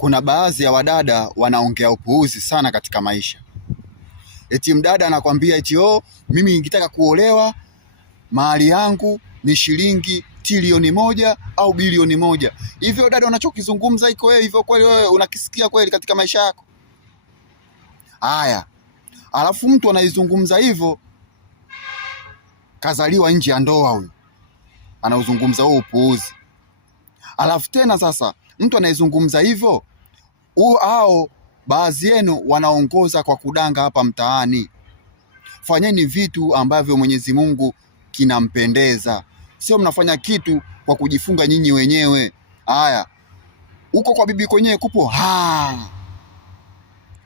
Kuna baadhi ya wadada wanaongea upuuzi sana katika maisha. Eti mdada anakwambia eti mimi nikitaka kuolewa mahali yangu ni shilingi trilioni 1 au bilioni 1. Hivyo dada, unachokizungumza iko wewe hivyo kweli? Wewe unakisikia kweli katika maisha yako? Haya, alafu mtu anaizungumza hivyo kazaliwa nje ya ndoa, huyo anauzungumza huo upuuzi. Alafu tena sasa mtu anayezungumza hivyo hao baadhi yenu wanaongoza kwa kudanga hapa mtaani. Fanyeni vitu ambavyo Mwenyezi Mungu kinampendeza, sio mnafanya kitu kwa kujifunga nyinyi wenyewe. Haya, huko kwa bibi kwenyewe kupo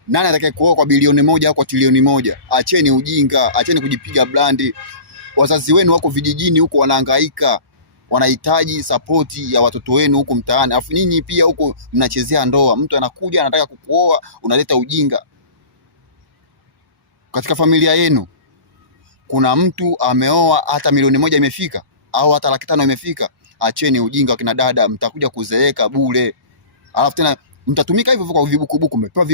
nani atakaye kuoa kwa bilioni 1 au kwa trilioni 1? Acheni ujinga, acheni kujipiga blandi. Wazazi wenu wako vijijini huko wanahangaika, wanahitaji sapoti ya watoto wenu huko mtaani, alafu nyinyi pia huko mnachezea ndoa. Mtu anakuja anataka kukuoa, unaleta ujinga. Katika familia yenu kuna mtu ameoa hata milioni 1 imefika au hata 500,000 imefika? Acheni ujinga kina dada, mtakuja kuzeeka bure. Alafu tena mtatumika hivyo kwa vibukubuku, umepewa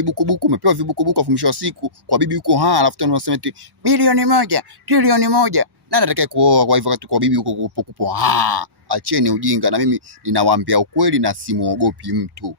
vibukubuku, afu mwisho wa siku kwa bibi huko alafu tena unasema eti bilioni 1, trilioni 1. Nani atakaye kuoa kwa hivyo kwa bibi huko kupo? Acheni ujinga, na mimi ninawaambia ukweli na simuogopi mtu.